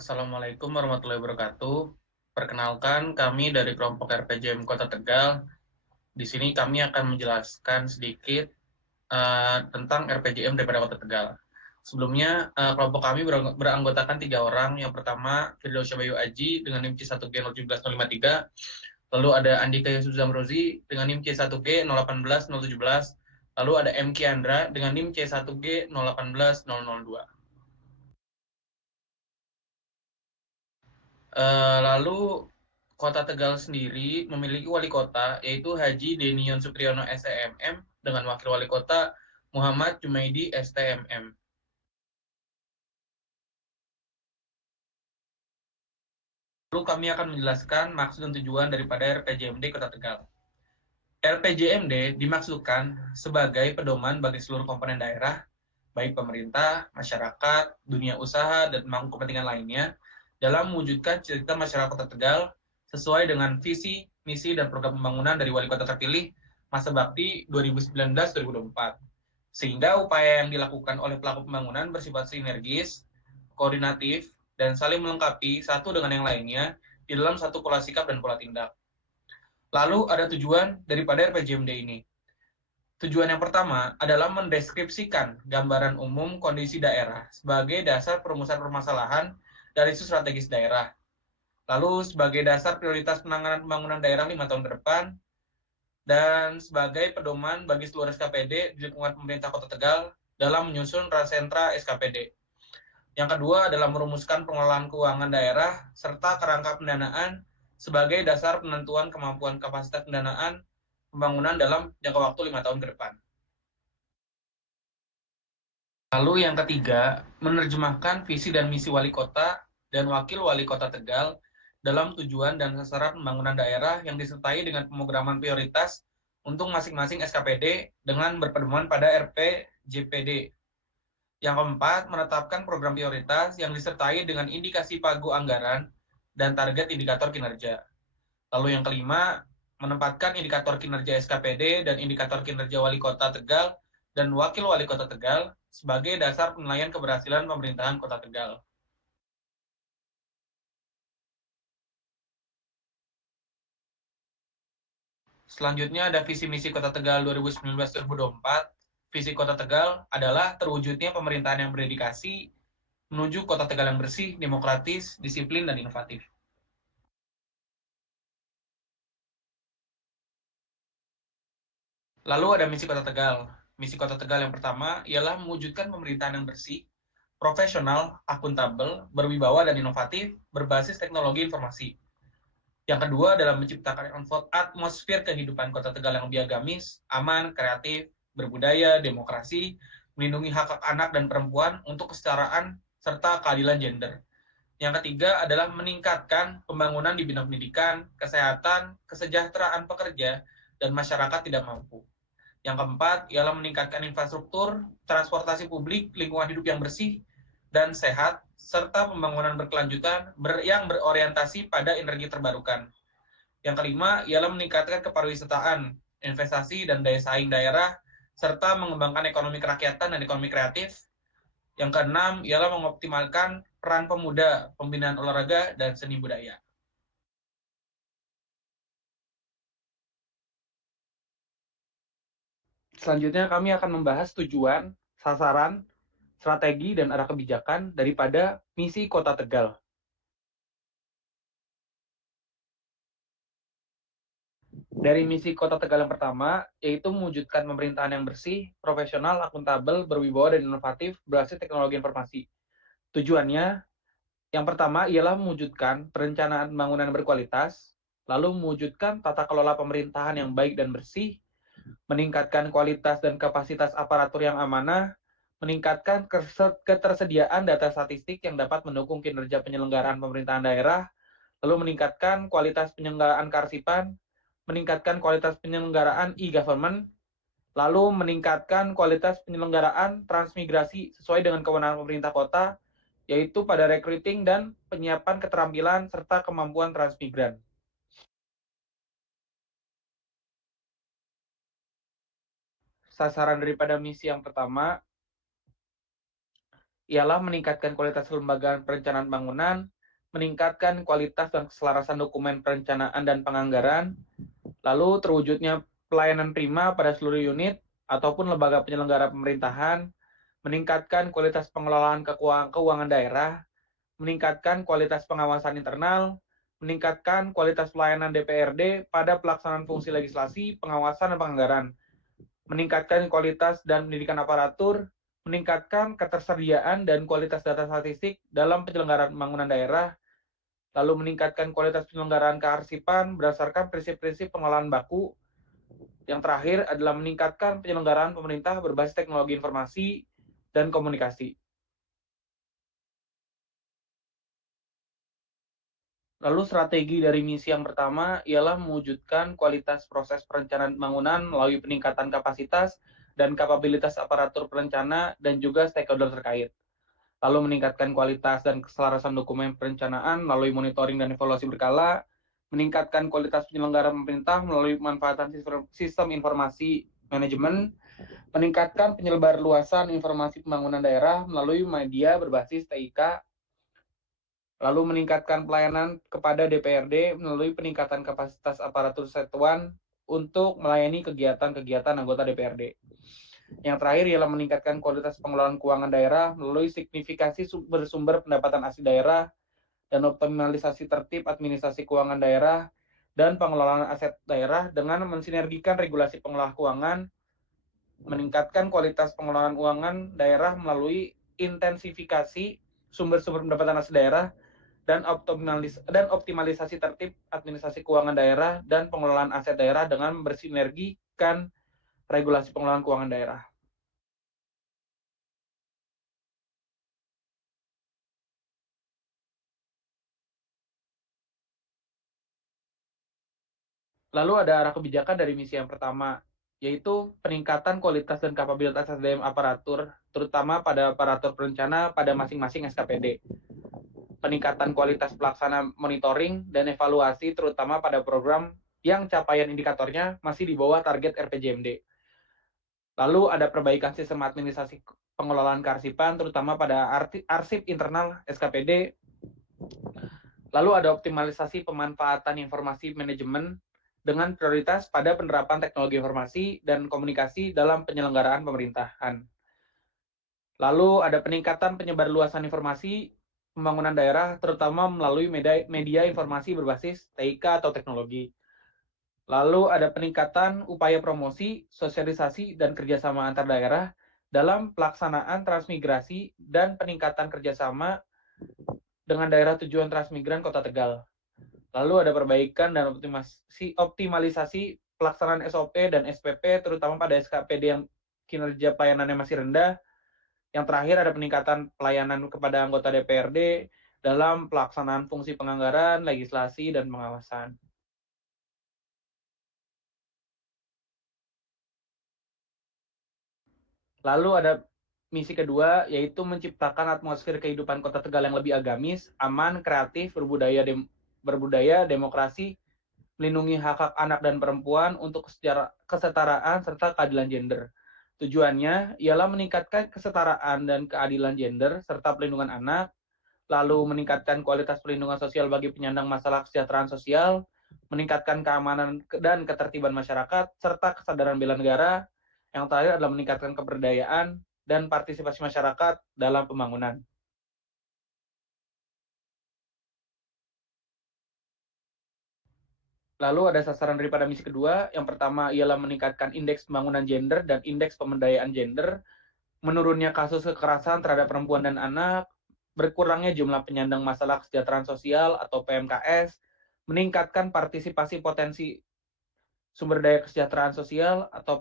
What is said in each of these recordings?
Assalamualaikum warahmatullahi wabarakatuh. Perkenalkan, kami dari kelompok RPJM Kota Tegal. Di sini kami akan menjelaskan sedikit tentang RPJM daripada Kota Tegal. Sebelumnya, kelompok kami beranggotakan 3 orang. Yang pertama, Firdausya Bayu Aji dengan NIM C1G017053. Lalu ada Andika Yusuf Zamrozi dengan NIM C1G018017. Lalu ada M. Kiandra dengan NIM C1G018002. Lalu Kota Tegal sendiri memiliki wali kota yaitu Haji Denion Supriyono STMM dengan wakil wali kota Muhammad Jumaidi STMM. Lalu kami akan menjelaskan maksud dan tujuan daripada RPJMD Kota Tegal. RPJMD dimaksudkan sebagai pedoman bagi seluruh komponen daerah, baik pemerintah, masyarakat, dunia usaha, dan pemangku kepentingan lainnya dalam mewujudkan cita-cita masyarakat Kota Tegal sesuai dengan visi, misi, dan program pembangunan dari Wali Kota terpilih masa bakti 2019-2024. Sehingga upaya yang dilakukan oleh pelaku pembangunan bersifat sinergis, koordinatif, dan saling melengkapi satu dengan yang lainnya di dalam satu pola sikap dan pola tindak. Lalu ada tujuan daripada RPJMD ini. Tujuan yang pertama adalah mendeskripsikan gambaran umum kondisi daerah sebagai dasar perumusan permasalahan dari isu strategis daerah. Lalu sebagai dasar prioritas penanganan pembangunan daerah 5 tahun ke depan, dan sebagai pedoman bagi seluruh SKPD di lingkungan pemerintah Kota Tegal dalam menyusun rasentra SKPD. Yang kedua adalah merumuskan pengelolaan keuangan daerah serta kerangka pendanaan sebagai dasar penentuan kemampuan kapasitas pendanaan pembangunan dalam jangka waktu 5 tahun ke depan. Lalu yang ketiga, menerjemahkan visi dan misi wali kota dan wakil wali kota Tegal dalam tujuan dan sasaran pembangunan daerah yang disertai dengan pemrograman prioritas untuk masing-masing SKPD dengan berpedoman pada RPJPD. Yang keempat, menetapkan program prioritas yang disertai dengan indikasi pagu anggaran dan target indikator kinerja. Lalu yang kelima, menempatkan indikator kinerja SKPD dan indikator kinerja Wali Kota Tegal dan Wakil Wali Kota Tegal sebagai dasar penilaian keberhasilan pemerintahan Kota Tegal. Selanjutnya ada visi misi Kota Tegal 2019-2024. Visi Kota Tegal adalah terwujudnya pemerintahan yang berdedikasi menuju Kota Tegal yang bersih, demokratis, disiplin, dan inovatif. Lalu ada misi Kota Tegal. Misi Kota Tegal yang pertama ialah mewujudkan pemerintahan yang bersih, profesional, akuntabel, berwibawa, dan inovatif berbasis teknologi informasi. Yang kedua adalah menciptakan atmosfer kehidupan Kota Tegal yang biagamis, aman, kreatif, berbudaya, demokrasi, melindungi hak-hak anak dan perempuan untuk kesetaraan serta keadilan gender. Yang ketiga adalah meningkatkan pembangunan di bidang pendidikan, kesehatan, kesejahteraan pekerja, dan masyarakat tidak mampu. Yang keempat ialah meningkatkan infrastruktur, transportasi publik, lingkungan hidup yang bersih dan sehat, serta pembangunan berkelanjutan yang berorientasi pada energi terbarukan. Yang kelima ialah meningkatkan kepariwisataan, investasi, dan daya saing daerah, serta mengembangkan ekonomi kerakyatan dan ekonomi kreatif. Yang keenam ialah mengoptimalkan peran pemuda, pembinaan olahraga, dan seni budaya. Selanjutnya kami akan membahas tujuan, sasaran, strategi, dan arah kebijakan daripada misi Kota Tegal. Dari misi Kota Tegal yang pertama, yaitu mewujudkan pemerintahan yang bersih, profesional, akuntabel, berwibawa, dan inovatif berbasis teknologi informasi. Tujuannya, yang pertama ialah mewujudkan perencanaan pembangunan berkualitas, lalu mewujudkan tata kelola pemerintahan yang baik dan bersih, meningkatkan kualitas dan kapasitas aparatur yang amanah, meningkatkan ketersediaan data statistik yang dapat mendukung kinerja penyelenggaraan pemerintahan daerah, lalu meningkatkan kualitas penyelenggaraan kearsipan, meningkatkan kualitas penyelenggaraan e-government, lalu meningkatkan kualitas penyelenggaraan transmigrasi sesuai dengan kewenangan pemerintah kota, yaitu pada recruiting dan penyiapan keterampilan serta kemampuan transmigran. Sasaran daripada misi yang pertama ialah meningkatkan kualitas kelembagaan perencanaan bangunan, meningkatkan kualitas dan keselarasan dokumen perencanaan dan penganggaran, lalu terwujudnya pelayanan prima pada seluruh unit ataupun lembaga penyelenggara pemerintahan, meningkatkan kualitas pengelolaan keuangan daerah, meningkatkan kualitas pengawasan internal, meningkatkan kualitas pelayanan DPRD pada pelaksanaan fungsi legislasi, pengawasan, dan penganggaran, meningkatkan kualitas dan pendidikan aparatur, meningkatkan ketersediaan dan kualitas data statistik dalam penyelenggaraan pembangunan daerah, lalu meningkatkan kualitas penyelenggaraan kearsipan berdasarkan prinsip-prinsip pengelolaan baku. Yang terakhir adalah meningkatkan penyelenggaraan pemerintah berbasis teknologi informasi dan komunikasi. Lalu strategi dari misi yang pertama ialah mewujudkan kualitas proses perencanaan pembangunan melalui peningkatan kapasitas dan kapabilitas aparatur perencana dan juga stakeholder terkait. Lalu meningkatkan kualitas dan keselarasan dokumen perencanaan melalui monitoring dan evaluasi berkala, meningkatkan kualitas penyelenggara pemerintah melalui pemanfaatan sistem informasi manajemen, meningkatkan penyebarluasan informasi pembangunan daerah melalui media berbasis TIK, lalu meningkatkan pelayanan kepada DPRD melalui peningkatan kapasitas aparatur satuan untuk melayani kegiatan-kegiatan anggota DPRD. Yang terakhir ialah meningkatkan kualitas pengelolaan keuangan daerah melalui signifikasi sumber-sumber pendapatan asli daerah dan optimalisasi tertib administrasi keuangan daerah dan pengelolaan aset daerah dengan mensinergikan regulasi pengelola keuangan, meningkatkan kualitas pengelolaan keuangan daerah melalui intensifikasi sumber-sumber pendapatan asli daerah dan optimalisasi tertib administrasi keuangan daerah dan pengelolaan aset daerah dengan bersinergikan regulasi pengelolaan keuangan daerah. Lalu ada arah kebijakan dari misi yang pertama, yaitu peningkatan kualitas dan kapabilitas SDM aparatur, terutama pada aparatur perencana pada masing-masing SKPD. Peningkatan kualitas pelaksana monitoring dan evaluasi, terutama pada program yang capaian indikatornya masih di bawah target RPJMD. Lalu ada perbaikan sistem administrasi pengelolaan kearsipan, terutama pada arsip internal SKPD. Lalu ada optimalisasi pemanfaatan informasi manajemen dengan prioritas pada penerapan teknologi informasi dan komunikasi dalam penyelenggaraan pemerintahan. Lalu ada peningkatan penyebarluasan informasi pembangunan daerah, terutama melalui media informasi berbasis TIK atau teknologi. Lalu ada peningkatan upaya promosi, sosialisasi, dan kerjasama antar daerah dalam pelaksanaan transmigrasi dan peningkatan kerjasama dengan daerah tujuan transmigran Kota Tegal. Lalu ada perbaikan dan optimalisasi pelaksanaan SOP dan SPP, terutama pada SKPD yang kinerja pelayanannya masih rendah. Yang terakhir ada peningkatan pelayanan kepada anggota DPRD dalam pelaksanaan fungsi penganggaran, legislasi, dan pengawasan. Lalu ada misi kedua, yaitu menciptakan atmosfer kehidupan Kota Tegal yang lebih agamis, aman, kreatif, berbudaya, demokrasi, melindungi hak-hak anak dan perempuan untuk kesetaraan serta keadilan gender. Tujuannya ialah meningkatkan kesetaraan dan keadilan gender serta pelindungan anak, lalu meningkatkan kualitas perlindungan sosial bagi penyandang masalah kesejahteraan sosial, meningkatkan keamanan dan ketertiban masyarakat, serta kesadaran bela negara. Yang terakhir adalah meningkatkan keberdayaan dan partisipasi masyarakat dalam pembangunan. Lalu ada sasaran daripada misi kedua. Yang pertama ialah meningkatkan indeks pembangunan gender dan indeks pemberdayaan gender, menurunnya kasus kekerasan terhadap perempuan dan anak, berkurangnya jumlah penyandang masalah kesejahteraan sosial atau PMKS, meningkatkan partisipasi potensi sumber daya kesejahteraan sosial atau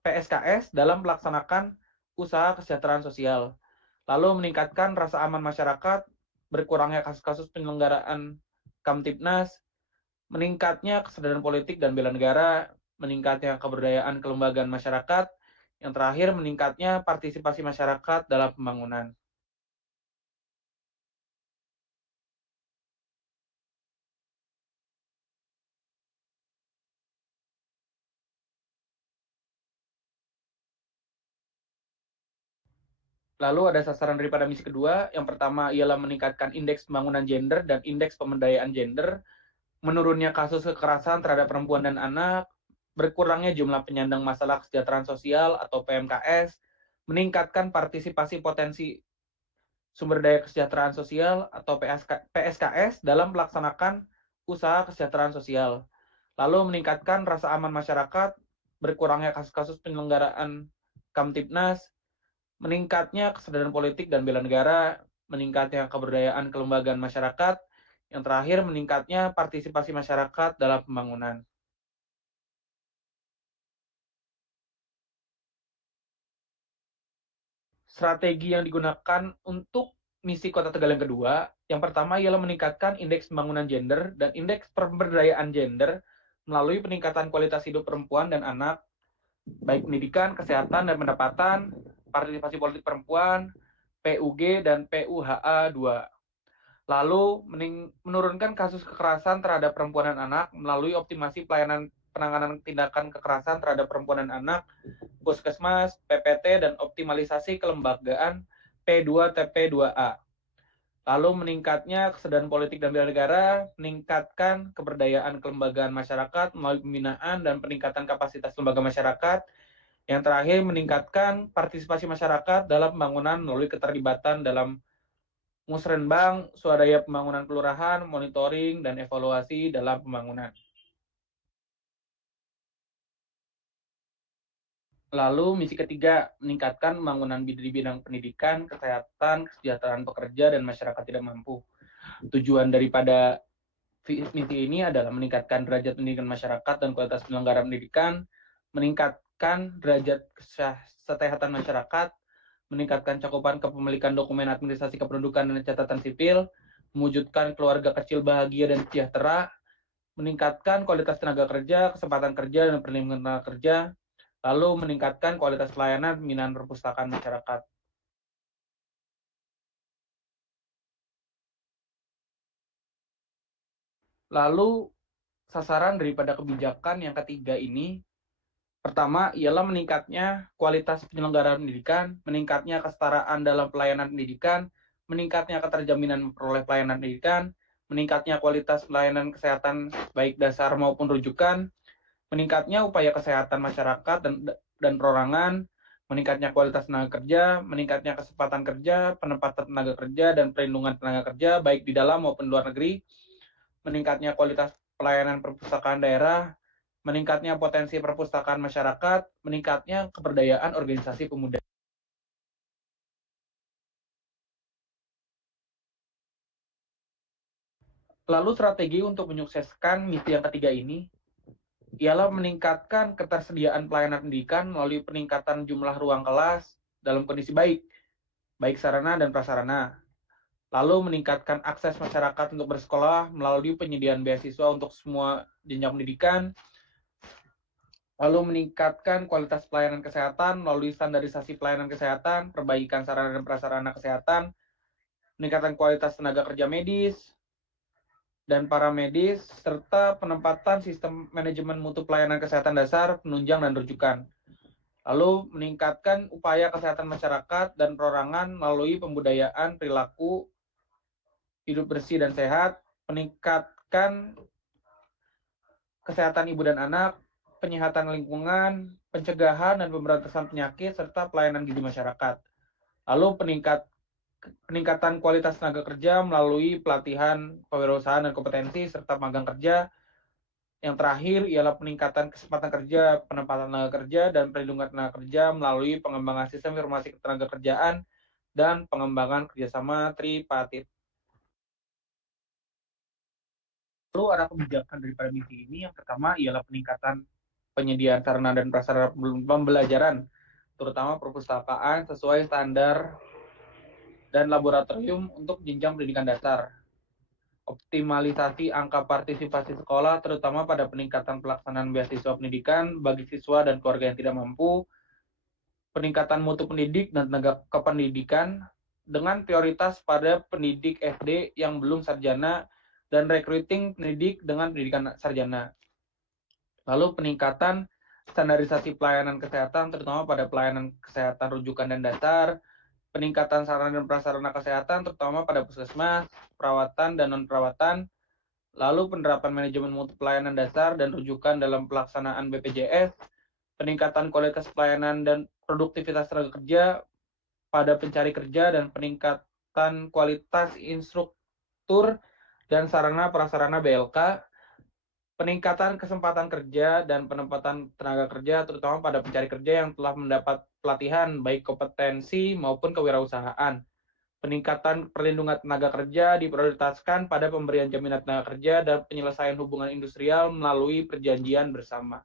PSKS dalam melaksanakan usaha kesejahteraan sosial. Lalu meningkatkan rasa aman masyarakat, berkurangnya kasus-kasus penyelenggaraan Kamtibnas, meningkatnya kesadaran politik dan bela negara, meningkatnya keberdayaan kelembagaan masyarakat, yang terakhir meningkatnya partisipasi masyarakat dalam pembangunan. Lalu ada sasaran daripada misi kedua. Yang pertama ialah meningkatkan indeks pembangunan gender dan indeks pemberdayaan gender, menurunnya kasus kekerasan terhadap perempuan dan anak, berkurangnya jumlah penyandang masalah kesejahteraan sosial atau PMKS, meningkatkan partisipasi potensi sumber daya kesejahteraan sosial atau PSKS dalam melaksanakan usaha kesejahteraan sosial. Lalu meningkatkan rasa aman masyarakat, berkurangnya kasus-kasus penyelenggaraan Kamtibnas, meningkatnya kesadaran politik dan bela negara, meningkatnya keberdayaan kelembagaan masyarakat, yang terakhir meningkatnya partisipasi masyarakat dalam pembangunan. Strategi yang digunakan untuk misi Kota Tegal yang kedua, yang pertama ialah meningkatkan indeks pembangunan gender dan indeks pemberdayaan gender melalui peningkatan kualitas hidup perempuan dan anak, baik pendidikan, kesehatan, dan pendapatan, partisipasi politik perempuan, PUG, dan PUHA 2. Lalu menurunkan kasus kekerasan terhadap perempuan dan anak melalui optimasi pelayanan penanganan tindakan kekerasan terhadap perempuan dan anak, Puskesmas, PPT, dan optimalisasi kelembagaan P2TP2A. Lalu meningkatnya kesadaran politik dan bela negara, meningkatkan keberdayaan kelembagaan masyarakat melalui pembinaan dan peningkatan kapasitas lembaga masyarakat. Yang terakhir, meningkatkan partisipasi masyarakat dalam pembangunan melalui keterlibatan dalam musrenbang, swadaya pembangunan kelurahan, monitoring, dan evaluasi dalam pembangunan. Lalu misi ketiga, meningkatkan pembangunan di bidang pendidikan, kesehatan, kesejahteraan pekerja, dan masyarakat tidak mampu. Tujuan daripada misi ini adalah meningkatkan derajat pendidikan masyarakat dan kualitas penyelenggara pendidikan, meningkatkan derajat kesehatan masyarakat, meningkatkan cakupan kepemilikan dokumen administrasi kependudukan dan catatan sipil, mewujudkan keluarga kecil bahagia dan sejahtera, meningkatkan kualitas tenaga kerja, kesempatan kerja, dan perlindungan tenaga kerja, lalu meningkatkan kualitas pelayanan pembinaan perpustakaan masyarakat. Lalu sasaran daripada kebijakan yang ketiga ini, pertama ialah meningkatnya kualitas penyelenggaraan pendidikan, meningkatnya kesetaraan dalam pelayanan pendidikan, meningkatnya keterjaminan memperoleh pelayanan pendidikan, meningkatnya kualitas pelayanan kesehatan baik dasar maupun rujukan, meningkatnya upaya kesehatan masyarakat dan perorangan, meningkatnya kualitas tenaga kerja, meningkatnya kesempatan kerja, penempatan tenaga kerja, dan perlindungan tenaga kerja baik di dalam maupun luar negeri, meningkatnya kualitas pelayanan perpustakaan daerah, meningkatnya potensi perpustakaan masyarakat, meningkatnya keberdayaan organisasi pemuda. Lalu strategi untuk menyukseskan misi yang ketiga ini ialah meningkatkan ketersediaan pelayanan pendidikan melalui peningkatan jumlah ruang kelas dalam kondisi baik, baik sarana dan prasarana. Lalu meningkatkan akses masyarakat untuk bersekolah melalui penyediaan beasiswa untuk semua jenjang pendidikan. Lalu meningkatkan kualitas pelayanan kesehatan melalui standarisasi pelayanan kesehatan, perbaikan sarana dan prasarana kesehatan, peningkatan kualitas tenaga kerja medis dan paramedis, serta penempatan sistem manajemen mutu pelayanan kesehatan dasar, penunjang, dan rujukan. Lalu meningkatkan upaya kesehatan masyarakat dan perorangan melalui pembudayaan perilaku hidup bersih dan sehat, meningkatkan kesehatan ibu dan anak, penyehatan lingkungan, pencegahan dan pemberantasan penyakit, serta pelayanan gizi masyarakat. Lalu peningkatan kualitas tenaga kerja melalui pelatihan kewirausahaan dan kompetensi, serta magang kerja. Yang terakhir ialah peningkatan kesempatan kerja, penempatan tenaga kerja, dan perlindungan tenaga kerja melalui pengembangan sistem informasi ketenaga kerjaan dan pengembangan kerjasama tripartit. Lalu ada kebijakan daripada misi ini. Yang pertama ialah peningkatan penyediaan sarana dan prasarana pembelajaran, terutama perpustakaan sesuai standar dan laboratorium untuk jenjang pendidikan dasar. Optimalisasi angka partisipasi sekolah, terutama pada peningkatan pelaksanaan beasiswa pendidikan bagi siswa dan keluarga yang tidak mampu, peningkatan mutu pendidik dan tenaga kependidikan dengan prioritas pada pendidik SD yang belum sarjana dan recruiting pendidik dengan pendidikan sarjana. Lalu peningkatan standarisasi pelayanan kesehatan, terutama pada pelayanan kesehatan rujukan dan dasar, peningkatan sarana dan prasarana kesehatan terutama pada puskesmas, perawatan dan non-perawatan, lalu penerapan manajemen mutu pelayanan dasar dan rujukan dalam pelaksanaan BPJS, peningkatan kualitas pelayanan dan produktivitas tenaga kerja pada pencari kerja dan peningkatan kualitas instruktur dan sarana prasarana BLK, peningkatan kesempatan kerja dan penempatan tenaga kerja terutama pada pencari kerja yang telah mendapat pelatihan baik kompetensi maupun kewirausahaan. Peningkatan perlindungan tenaga kerja diprioritaskan pada pemberian jaminan tenaga kerja dan penyelesaian hubungan industrial melalui perjanjian bersama.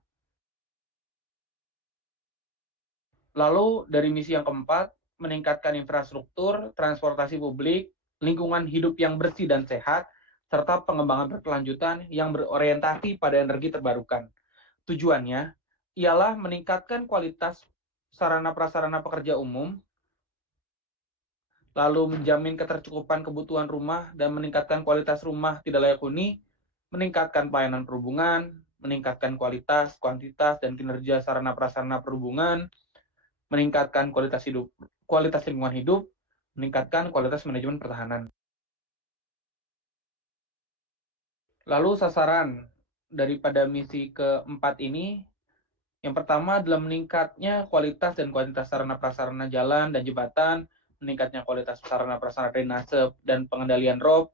Lalu dari misi yang keempat, meningkatkan infrastruktur, transportasi publik, lingkungan hidup yang bersih dan sehat, serta pengembangan berkelanjutan yang berorientasi pada energi terbarukan. Tujuannya ialah meningkatkan kualitas sarana prasarana pekerja umum, lalu menjamin ketercukupan kebutuhan rumah dan meningkatkan kualitas rumah tidak layak huni, meningkatkan pelayanan perhubungan, meningkatkan kualitas, kuantitas, dan kinerja sarana prasarana perhubungan, meningkatkan kualitas lingkungan hidup, meningkatkan kualitas manajemen pertahanan. Lalu sasaran daripada misi keempat ini, yang pertama adalah meningkatnya kualitas dan kuantitas sarana prasarana jalan dan jembatan, meningkatnya kualitas sarana prasarana drainase dan pengendalian rob,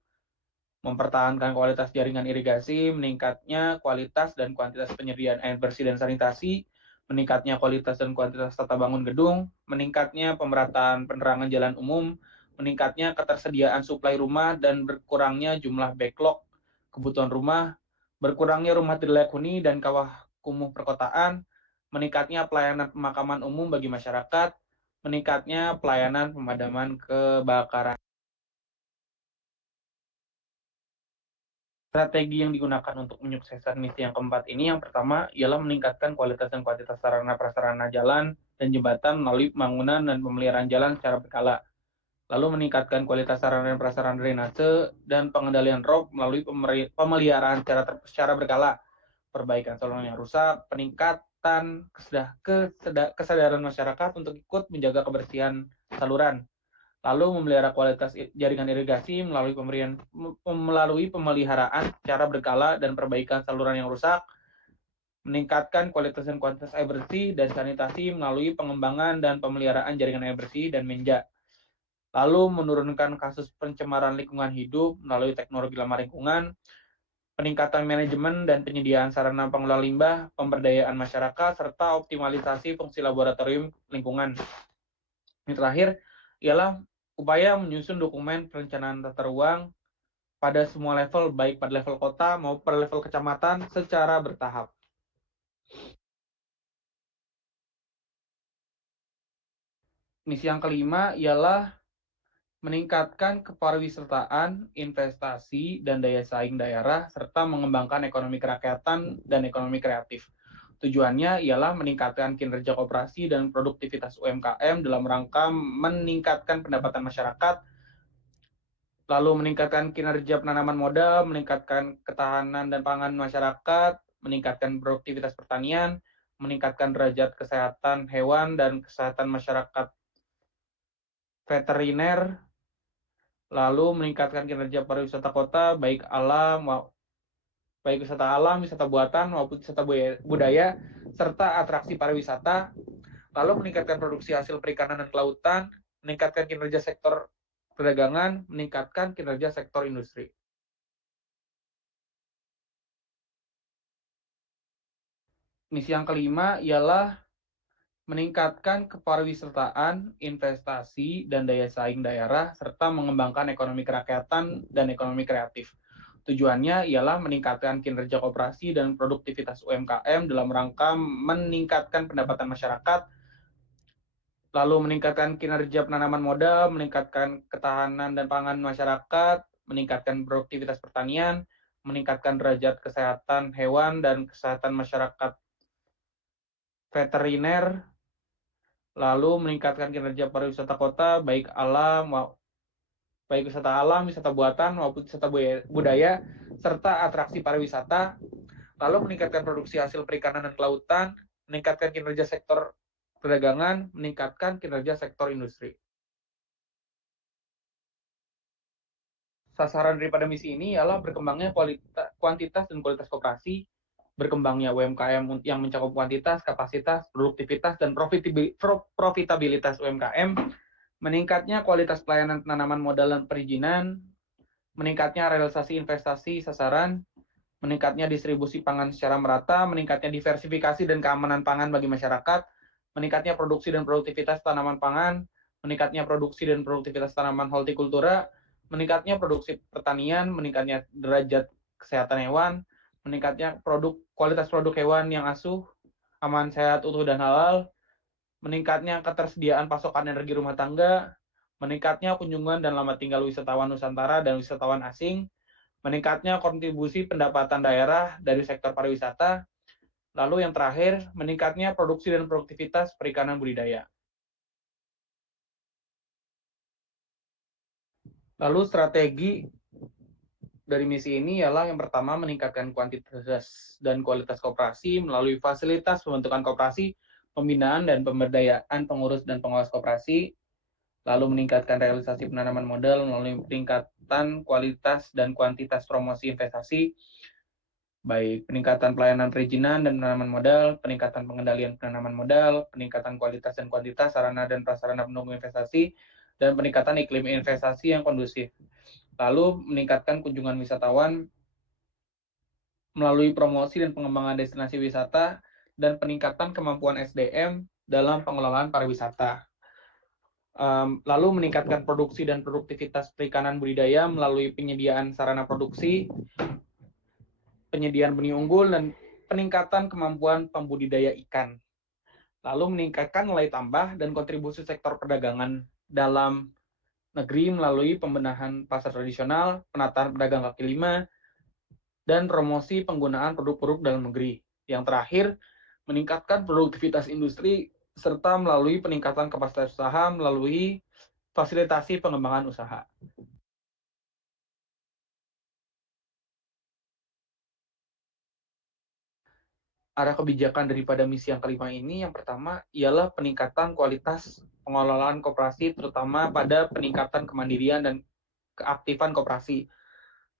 mempertahankan kualitas jaringan irigasi, meningkatnya kualitas dan kuantitas penyediaan air bersih dan sanitasi, meningkatnya kualitas dan kuantitas tata bangun gedung, meningkatnya pemerataan penerangan jalan umum, meningkatnya ketersediaan suplai rumah dan berkurangnya jumlah backlog kebutuhan rumah, berkurangnya rumah tidak layak huni dan kawah kumuh perkotaan, meningkatnya pelayanan pemakaman umum bagi masyarakat, meningkatnya pelayanan pemadaman kebakaran. Strategi yang digunakan untuk menyukseskan misi yang keempat ini yang pertama ialah meningkatkan kualitas dan kuantitas sarana prasarana jalan dan jembatan melalui pembangunan dan pemeliharaan jalan secara berkala. Lalu meningkatkan kualitas sarana dan prasarana drainase dan pengendalian rob melalui pemeliharaan secara berkala. Perbaikan saluran yang rusak, peningkatan kesadaran masyarakat untuk ikut menjaga kebersihan saluran. Lalu memelihara kualitas jaringan irigasi melalui pemeliharaan secara berkala dan perbaikan saluran yang rusak, meningkatkan kualitas dan kuantitas air bersih dan sanitasi melalui pengembangan dan pemeliharaan jaringan air bersih dan menja. Lalu menurunkan kasus pencemaran lingkungan hidup melalui teknologi ramah lingkungan, peningkatan manajemen dan penyediaan sarana pengelola limbah, pemberdayaan masyarakat, serta optimalisasi fungsi laboratorium lingkungan. Yang terakhir ialah upaya menyusun dokumen perencanaan tata ruang pada semua level, baik pada level kota maupun pada level kecamatan secara bertahap. Misi yang kelima ialah meningkatkan kepariwisataan, investasi, dan daya saing daerah, serta mengembangkan ekonomi kerakyatan dan ekonomi kreatif. Tujuannya ialah meningkatkan kinerja koperasi dan produktivitas UMKM dalam rangka meningkatkan pendapatan masyarakat, lalu meningkatkan kinerja penanaman modal, meningkatkan ketahanan dan pangan masyarakat, meningkatkan produktivitas pertanian, meningkatkan derajat kesehatan hewan dan kesehatan masyarakat veteriner, lalu meningkatkan kinerja pariwisata kota, baik wisata alam, wisata buatan maupun wisata budaya, serta atraksi pariwisata, lalu meningkatkan produksi hasil perikanan dan kelautan, meningkatkan kinerja sektor perdagangan, meningkatkan kinerja sektor industri. Misi yang kelima ialah meningkatkan kepariwisataan, investasi, dan daya saing daerah, serta mengembangkan ekonomi kerakyatan dan ekonomi kreatif. Tujuannya ialah meningkatkan kinerja koperasi dan produktivitas UMKM dalam rangka meningkatkan pendapatan masyarakat, lalu meningkatkan kinerja penanaman modal, meningkatkan ketahanan dan pangan masyarakat, meningkatkan produktivitas pertanian, meningkatkan derajat kesehatan hewan dan kesehatan masyarakat veteriner, lalu meningkatkan kinerja pariwisata kota, baik wisata alam, wisata buatan maupun wisata budaya, serta atraksi pariwisata, lalu meningkatkan produksi hasil perikanan dan kelautan, meningkatkan kinerja sektor perdagangan, meningkatkan kinerja sektor industri. Sasaran daripada misi ini ialah berkembangnya kuantitas dan kualitas koperasi, berkembangnya UMKM yang mencakup kuantitas, kapasitas, produktivitas, dan profitabilitas UMKM, meningkatnya kualitas pelayanan penanaman modal dan perizinan, meningkatnya realisasi investasi sasaran, meningkatnya distribusi pangan secara merata, meningkatnya diversifikasi dan keamanan pangan bagi masyarakat, meningkatnya produksi dan produktivitas tanaman pangan, meningkatnya produksi dan produktivitas tanaman hortikultura, meningkatnya produksi pertanian, meningkatnya derajat kesehatan hewan, meningkatnya kualitas produk hewan yang asuh, aman, sehat, utuh, dan halal, meningkatnya ketersediaan pasokan energi rumah tangga, meningkatnya kunjungan dan lama tinggal wisatawan Nusantara dan wisatawan asing, meningkatnya kontribusi pendapatan daerah dari sektor pariwisata, lalu yang terakhir, meningkatnya produksi dan produktivitas perikanan budidaya. Lalu strategi dari misi ini ialah yang pertama meningkatkan kuantitas dan kualitas koperasi melalui fasilitas pembentukan koperasi, pembinaan dan pemberdayaan pengurus dan pengawas koperasi, lalu meningkatkan realisasi penanaman modal melalui peningkatan kualitas dan kuantitas promosi investasi, baik peningkatan pelayanan perizinan dan penanaman modal, peningkatan pengendalian penanaman modal, peningkatan kualitas dan kuantitas sarana dan prasarana pendukung investasi, dan peningkatan iklim investasi yang kondusif. Lalu meningkatkan kunjungan wisatawan melalui promosi dan pengembangan destinasi wisata, dan peningkatan kemampuan SDM dalam pengelolaan pariwisata. Lalu meningkatkan produksi dan produktivitas perikanan budidaya melalui penyediaan sarana produksi, penyediaan benih unggul, dan peningkatan kemampuan pembudidaya ikan. Lalu meningkatkan nilai tambah dan kontribusi sektor perdagangan dalam negeri melalui pembenahan pasar tradisional, penataan pedagang kaki lima, dan promosi penggunaan produk-produk dalam negeri. Yang terakhir, meningkatkan produktivitas industri serta melalui peningkatan kapasitas usaha melalui fasilitasi pengembangan usaha. Arah kebijakan daripada misi yang kelima ini, yang pertama ialah peningkatan kualitas pengelolaan koperasi, terutama pada peningkatan kemandirian dan keaktifan koperasi.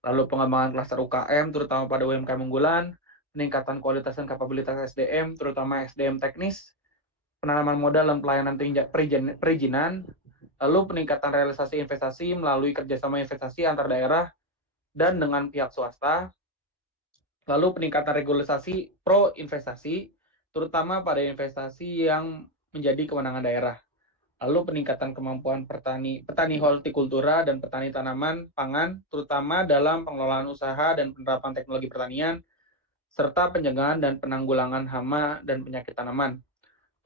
Lalu pengembangan klaster UKM, terutama pada UMKM unggulan, peningkatan kualitas dan kapabilitas SDM, terutama SDM teknis, penanaman modal dan pelayanan perizinan, lalu peningkatan realisasi investasi melalui kerjasama investasi antar daerah dan dengan pihak swasta, lalu peningkatan regulasi pro investasi, terutama pada investasi yang menjadi kewenangan daerah. Lalu peningkatan kemampuan petani hortikultura dan petani tanaman pangan, terutama dalam pengelolaan usaha dan penerapan teknologi pertanian, serta pencegahan dan penanggulangan hama dan penyakit tanaman.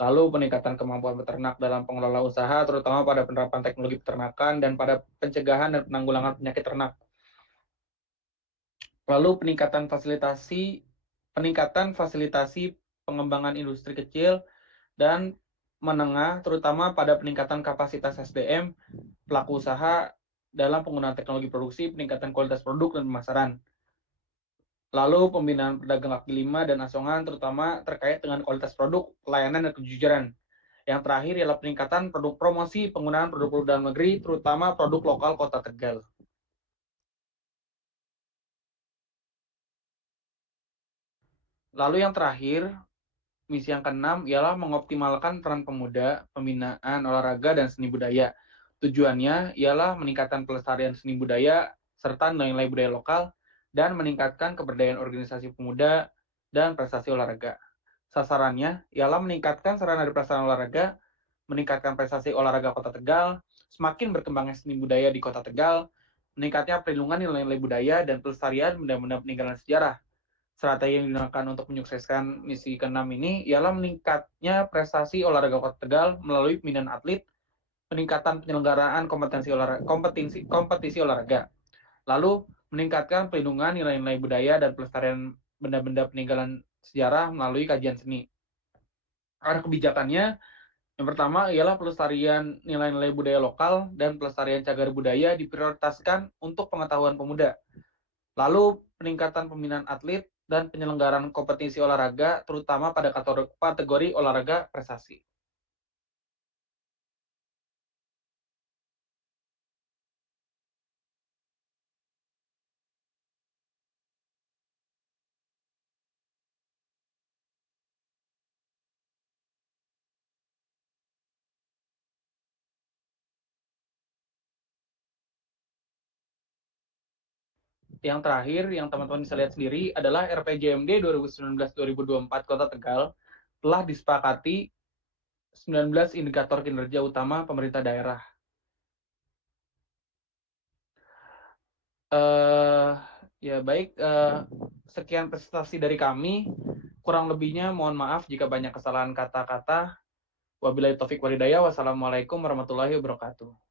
Lalu peningkatan kemampuan peternak dalam pengelola usaha, terutama pada penerapan teknologi peternakan dan pada pencegahan dan penanggulangan penyakit ternak. Lalu peningkatan fasilitasi pengembangan industri kecil dan menengah, terutama pada peningkatan kapasitas SDM, pelaku usaha dalam penggunaan teknologi produksi, peningkatan kualitas produk dan pemasaran. Lalu pembinaan pedagang kaki lima dan asongan, terutama terkait dengan kualitas produk, pelayanan, dan kejujuran. Yang terakhir ialah peningkatan produk promosi penggunaan produk-produk dalam negeri, terutama produk lokal Kota Tegal. Lalu yang terakhir, misi yang keenam ialah mengoptimalkan peran pemuda, pembinaan olahraga dan seni budaya. Tujuannya ialah meningkatkan pelestarian seni budaya serta nilai-nilai budaya lokal dan meningkatkan keberdayaan organisasi pemuda dan prestasi olahraga. Sasarannya ialah meningkatkan sarana dan prasarana olahraga, meningkatkan prestasi olahraga Kota Tegal, semakin berkembangnya seni budaya di Kota Tegal, meningkatnya perlindungan nilai-nilai budaya dan pelestarian benda-benda peninggalan sejarah. Strategi yang digunakan untuk menyukseskan misi ke-6 ini ialah meningkatnya prestasi olahraga Kota Tegal melalui pembinaan atlet, peningkatan penyelenggaraan kompetisi olahraga, lalu meningkatkan pelindungan nilai-nilai budaya dan pelestarian benda-benda peninggalan sejarah melalui kajian seni. Arah kebijakannya, yang pertama ialah pelestarian nilai-nilai budaya lokal dan pelestarian cagar budaya diprioritaskan untuk pengetahuan pemuda. Lalu peningkatan pembinaan atlet dan penyelenggaraan kompetisi olahraga, terutama pada kategori olahraga prestasi. yang terakhir yang teman-teman bisa lihat sendiri adalah RPJMD 2019-2024 Kota Tegal telah disepakati 19 indikator kinerja utama pemerintah daerah. Ya baik, sekian presentasi dari kami. Kurang lebihnya mohon maaf jika banyak kesalahan kata-kata. Wabillahi taufik walhidayah. Wassalamualaikum warahmatullahi wabarakatuh.